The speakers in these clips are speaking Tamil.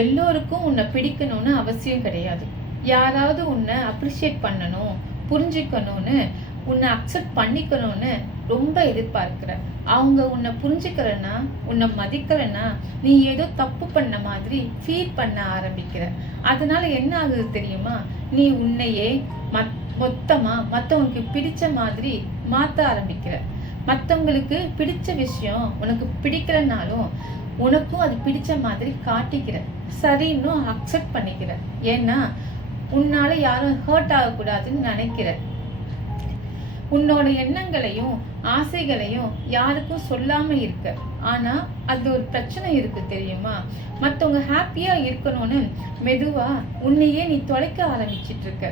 எல்லோருக்கும் உன்னை பிடிக்கணும்னு அவசியம் கிடையாது. யாராவது உன்னை அப்ரிஷியேட் பண்ணணும், புரிஞ்சுக்கணும்னு, உன்னை அக்செப்ட் பண்ணிக்கணும்னு ரொம்ப எதிர்பார்க்கிற. அவங்க உன்னை புரிஞ்சுக்கிறன்னா, உன்னை மதிக்கலைன்னா, நீ ஏதோ தப்பு பண்ண மாதிரி ஃபீல் பண்ண ஆரம்பிக்கிற. அதனால என்ன ஆகுது தெரியுமா? நீ உன்னையே மொத்தமா மற்றவங்களுக்கு பிடிச்ச மாதிரி மாற்ற ஆரம்பிக்கிற. மற்றவங்களுக்கு பிடிச்ச விஷயம் உனக்கு பிடிக்கலனாலும் உனக்கும் அது பிடிச்ச மாதிரி காட்டிக்கிற. சரின்னு அக்செப்ட் பண்ணிக்கிற. ஏன்னா உன்னால யாரும் ஹர்ட் ஆகக்கூடாதுன்னு நினைக்கிற. உன்னோட எண்ணங்களையும் ஆசைகளையும் யாருக்கும் சொல்லாம இருக்க. ஆனா அது ஒரு பிரச்சனை இருக்கு தெரியுமா? மற்றவங்க ஹாப்பியா இருக்கணும்னு மெதுவா உன்னையே நீ தொலைக்க ஆரம்பிச்சிட்டு இருக்க.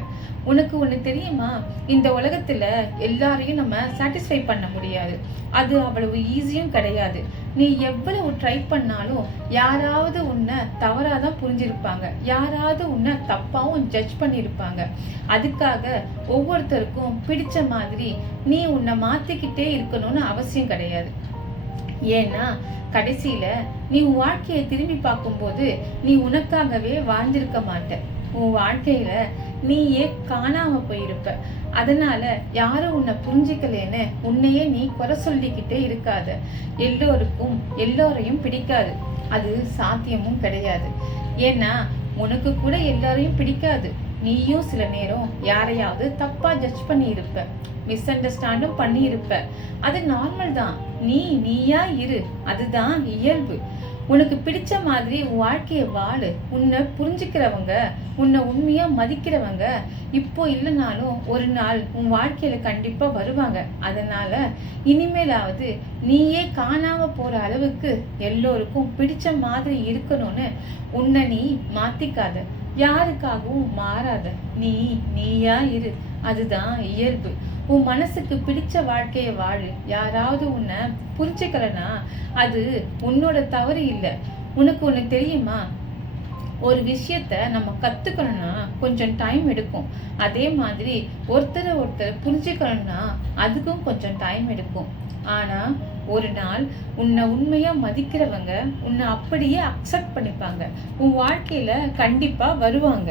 உனக்கு ஒண்ணு தெரியுமா? இந்த உலகத்துல எல்லாரையும் நம்ம சாட்டிஸ்ஃபை பண்ண முடியாது. அது அவ்வளவு ஈஸியும் கிடையாது. நீ எவ்வளவு ட்ரை பண்ணாலும் யாராவது உன்னை தவறாதான் புரிஞ்சிருப்பாங்க, யாராவது உன்னை தப்பாவும் ஜட்ஜ் பண்ணியிருப்பாங்க. அதுக்காக ஒவ்வொருத்தருக்கும் பிடிச்ச மாதிரி நீ உன்னை மாத்திக்கிட்டே இருக்கணும்னு அவசியம் கிடையாது. ஏன்னா கடைசியில நீ உன் வாழ்க்கையை திரும்பி பார்க்கும்போது நீ உனக்காகவே வாழ்ந்திருக்க மாட்ட. உன் வாழ்க்கையில நீயே காணாம போயிருப்ப. அதனால யாரும் உன்னை புரிஞ்சிக்கலன்னு உன்னையே நீ குறை சொல்லிக்கிட்டே இருக்காத. எல்லோருக்கும் எல்லோரையும் பிடிக்காது, அது சாத்தியமும் கிடையாது. ஏன்னா உனக்கு கூட எல்லாரையும் பிடிக்காது. நீயும் சில நேரம் யாரையாவது தப்பா ஜட்ஜ் பண்ணி இருப்ப, மிஸ் அண்டர்ஸ்டாண்டும் பண்ணி இருப்ப. அது நார்மல் தான். நீயா இரு, அதுதான் இயல்பு. உனக்கு பிடிச்ச மாதிரி உன் வாழ்க்கையை வாழு. உன்னை புரிஞ்சுக்கிறவங்க, உன்னை உண்மையா மதிக்கிறவங்க இப்போ இல்லைனாலும் ஒரு நாள் உன் வாழ்க்கையில கண்டிப்பா வருவாங்க. அதனால இனிமேலாவது நீயே காணாம போற அளவுக்கு எல்லோருக்கும் பிடிச்ச மாதிரி இருக்கணும்னு உன்னை நீ மாத்திக்காத. யாருக்காகவும் மாறாத. நீயா இரு, அதுதான் இயல்பு. உன் மனசுக்கு பிடிச்ச வாழ்க்கையை வாழு. யாராவது உன்னை புரிஞ்சுக்கலனா அது உன்னோட தவறு இல்லை. உனக்கு ஒண்ணு தெரியுமா? ஒரு விஷயத்த நம்ம கத்துக்கணும்னா கொஞ்சம் டைம் எடுக்கும். அதே மாதிரி ஒருத்தரை புரிஞ்சுக்கணும்னா அதுக்கும் கொஞ்சம் டைம் எடுக்கும். ஆனா ஒரு நாள் உன்னை உண்மையா மதிக்கிறவங்க உன்னை அப்படியே அக்செப்ட் பண்ணிப்பாங்க. உன் வாழ்க்கையில கண்டிப்பா வருவாங்க.